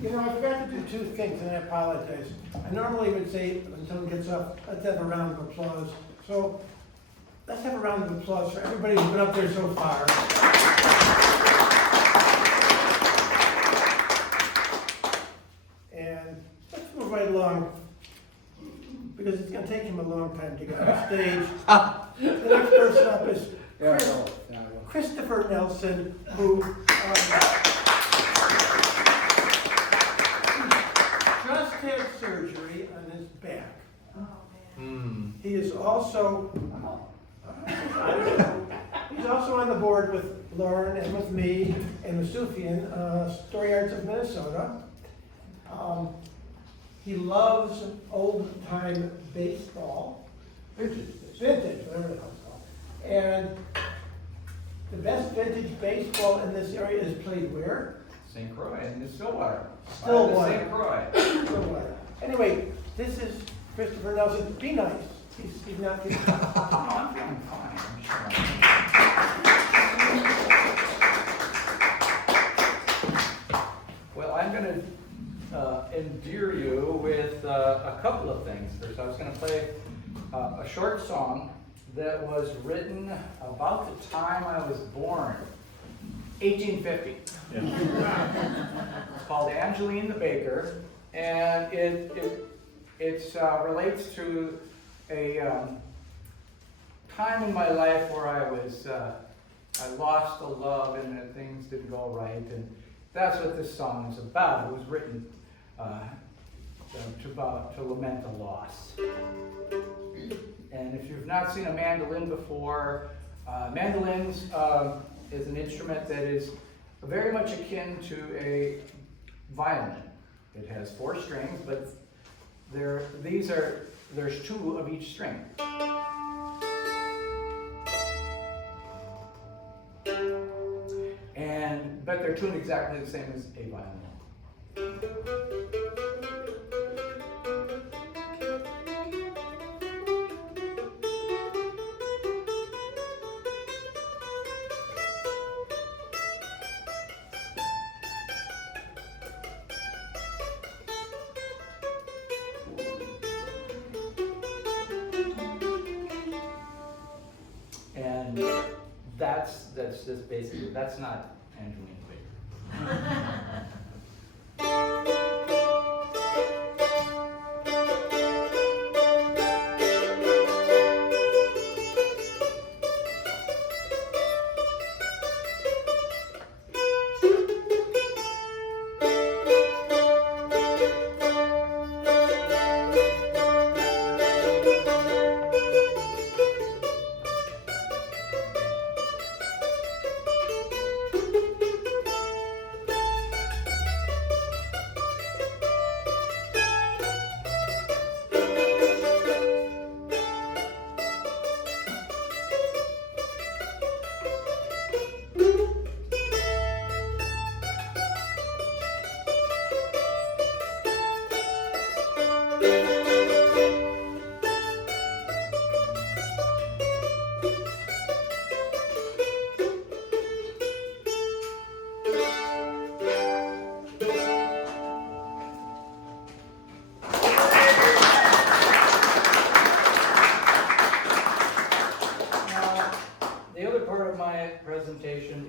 You know, I forgot to do two things, and I apologize. I normally would say, when someone gets up, let's have a round of applause. So, let's have a round of applause for everybody who's been up there so far. And let's move right along, because it's going to take him a long time to get on stage. The next person up is Christopher Nelson, who just had surgery on his back. Oh, man. He is also, he's also on the board with Lauren and with me and with Sufjan, Story Arts of Minnesota. He loves old-time baseball. Vintage, whatever the hell it's called. And the best vintage baseball in this area is played where? St. Croix in the Stillwater. Stillwater. St. Croix. Stillwater. Anyway, this is Christopher Nelson. Be nice. He's not getting. No, I'm feeling fine, I'm sure. Well, I'm going to endear you with a couple of things. First, I was going to play a short song that was written about the time I was born, 1850. It's called Angeline the Baker, and it relates to a time in my life where I lost a love and that things didn't go right, and that's what this song is about. It was written to lament a loss. And if you've not seen a mandolin before, mandolins is an instrument that is very much akin to a violin. It has 4 strings, but there's 2 of each string. But they're tuned exactly the same as a violin. And that's just basically, that's not Angeline Baker.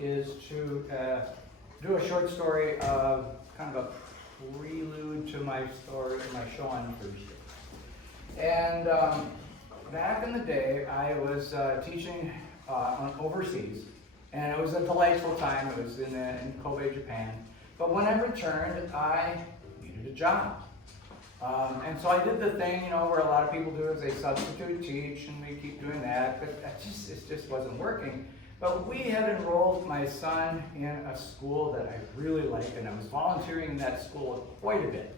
Is to do a short story of kind of a prelude to my story, my show on Thursday. And back in the day, I was teaching overseas, and it was a delightful time. It was in Kobe, Japan. But when I returned, I needed a job. And so I did the thing, where a lot of people do is they substitute teach, and we keep doing that, but it just wasn't working. But we had enrolled my son in a school that I really liked, and I was volunteering in that school quite a bit.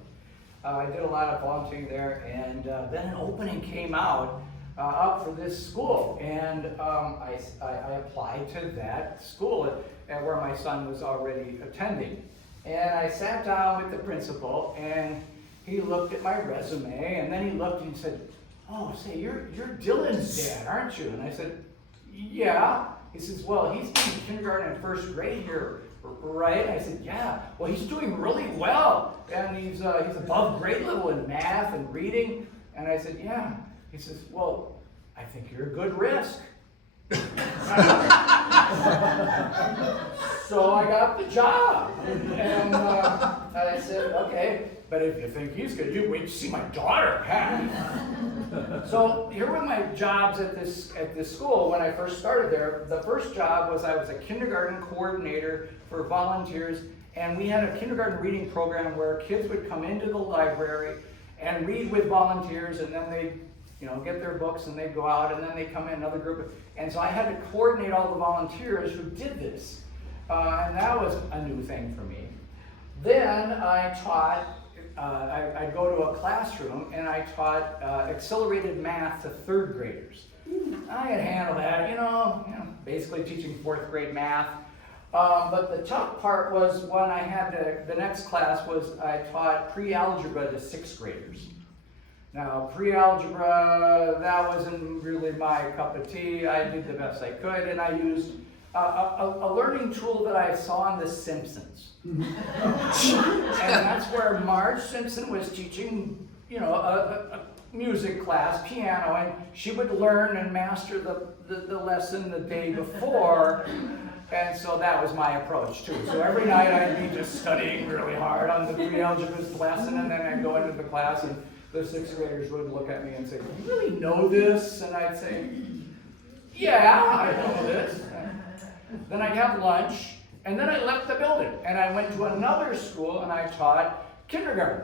I did a lot of volunteering there, and then an opening came out up for this school, and I applied to that school where my son was already attending. And I sat down with the principal, and he looked at my resume, and then he looked and said, "Oh, say, you're Dylan's dad, aren't you?" And I said, "Yeah." He says, "Well, he's been in kindergarten and first grade here right? I said, yeah, well, he's doing really well. And he's above grade level in math and reading. And I said, yeah. He says, well, I think you're a good risk. So I got the job. And I said, okay, but if you think he's good, you wait to see my daughter. So here were my jobs at this school when I first started there. The first job was I was a kindergarten coordinator for volunteers, and we had a kindergarten reading program where kids would come into the library and read with volunteers, and then they'd get their books and they'd go out, and then they'd come in another group. And so I had to coordinate all the volunteers who did this. And that was a new thing for me. Then I taught, I'd go to a classroom and I taught accelerated math to third graders. I could handle that, basically teaching fourth grade math. But the tough part was when I had the next class was I taught pre-algebra to sixth graders. Now, pre-algebra, that wasn't really my cup of tea. I did the best I could, and I used a learning tool that I saw on The Simpsons. And that's where Marge Simpson was teaching, a music class, piano, and she would learn and master the lesson the day before. And so that was my approach too. So every night I'd be just studying really hard on the pre-algebra lesson, and then I'd go into the class and the sixth graders would look at me and say, do you really know this? And I'd say, yeah, I know this. Then I'd have lunch, and then I left the building, and I went to another school, and I taught kindergarten.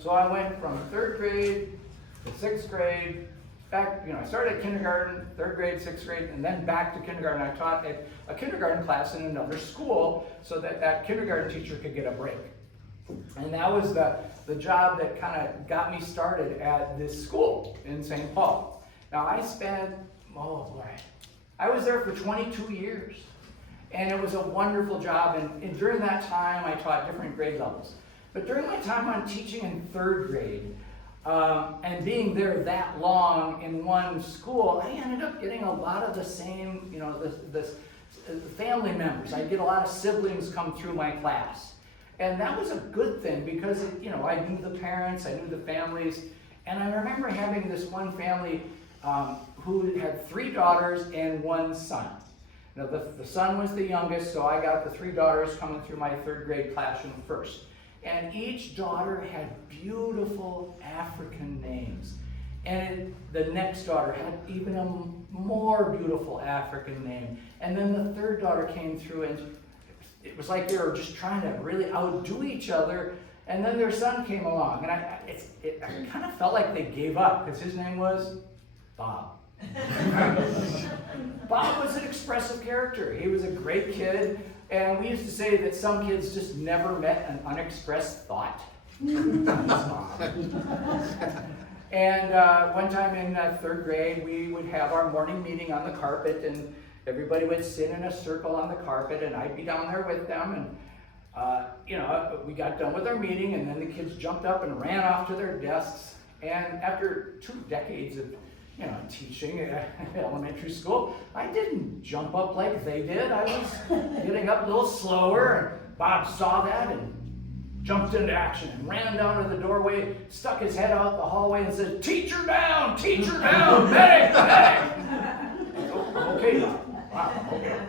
So I went from third grade to sixth grade, back, I started at kindergarten, third grade, sixth grade, and then back to kindergarten. I taught a kindergarten class in another school so that kindergarten teacher could get a break. And that was the job that kind of got me started at this school in St. Paul. Now I spent, I was there for 22 years. And it was a wonderful job, and during that time I taught different grade levels. But during my time on teaching in third grade, and being there that long in one school, I ended up getting a lot of the same, the family members. I'd get a lot of siblings come through my class. And that was a good thing because, I knew the parents, I knew the families. And I remember having this one family who had 3 daughters and 1 son. Now, the son was the youngest, so I got the 3 daughters coming through my third grade classroom first. And each daughter had beautiful African names. And the next daughter had even a more beautiful African name. And then the third daughter came through, and it was like they were just trying to really outdo each other. And then their son came along, and I kind of felt like they gave up, because his name was Bob. Bob was an expressive character. He was a great kid, and we used to say that some kids just never met an unexpressed thought. And one time in third grade, we would have our morning meeting on the carpet, and everybody would sit in a circle on the carpet, and I'd be down there with them, and we got done with our meeting, and then the kids jumped up and ran off to their desks. And after 2 decades of teaching at elementary school, I didn't jump up like they did. I was getting up a little slower, and Bob saw that and jumped into action and ran down to the doorway, stuck his head out the hallway and said, "Teacher down, medic, medic." Okay, wow, okay.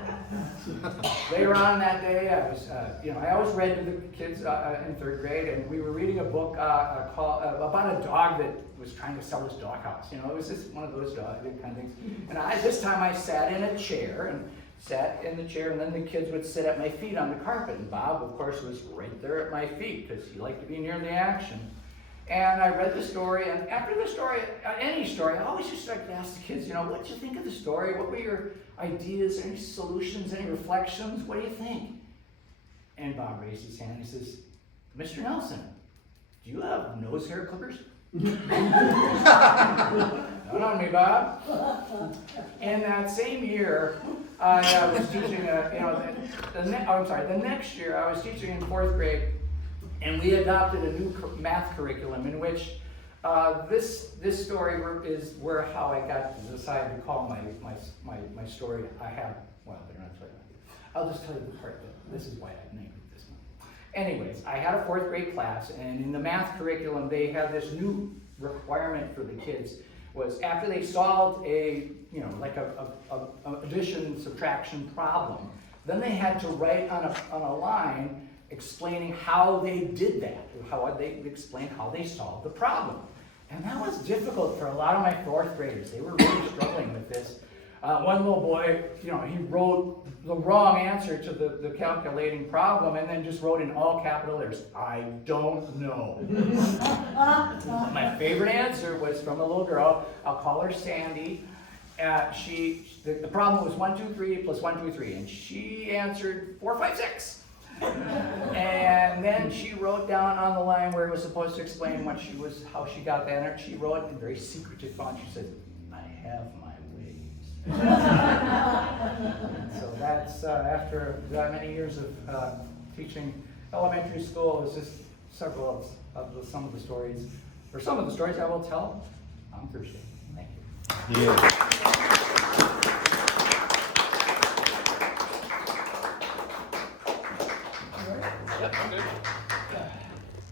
Later on that day, I was, I always read to the kids in third grade, and we were reading a book called about a dog that was trying to sell his doghouse. It was just one of those dog kind of things. And this time I sat in a chair, and then the kids would sit at my feet on the carpet. And Bob, of course, was right there at my feet because he liked to be near the action. And I read the story, and after the story, any story, I always just like to ask the kids, what did you think of the story? What were your ideas, any solutions, any reflections? What do you think? And Bob raised his hand and he says, "Mr. Nelson, do you have nose hair clippers?" Not on me, Bob. And that same year, I was teaching, the next year, I was teaching in fourth grade, and we adopted a new math curriculum in which this story is how I got to decide to call my story. I have, well, they're not telling you. I'll just tell you the part This is why I named it this one. Anyways, I had a 4th grade class, and in the math curriculum, they have this new requirement for the kids, was after they solved a, you know, like a addition, subtraction problem, then they had to write on a line explaining how they did that, how they explained how they solved the problem. And that was difficult for a lot of my 4th graders. They were really struggling with this. One little boy, you know, he wrote the wrong answer to the calculating problem and then just wrote in all capital letters, "I don't know." My favorite answer was from a little girl. I'll call her Sandy. The problem was 1, 2, 3 plus 1, 2, 3, and she answered 4, 5, 6. And then she wrote down on the line where it was supposed to explain how she got that answer. She wrote in very secretive font. She said, "I have my ways." So that's after that many years of teaching elementary school. It's just several of some of the stories I will tell on Thursday. Thank you. Yeah. Yep, good.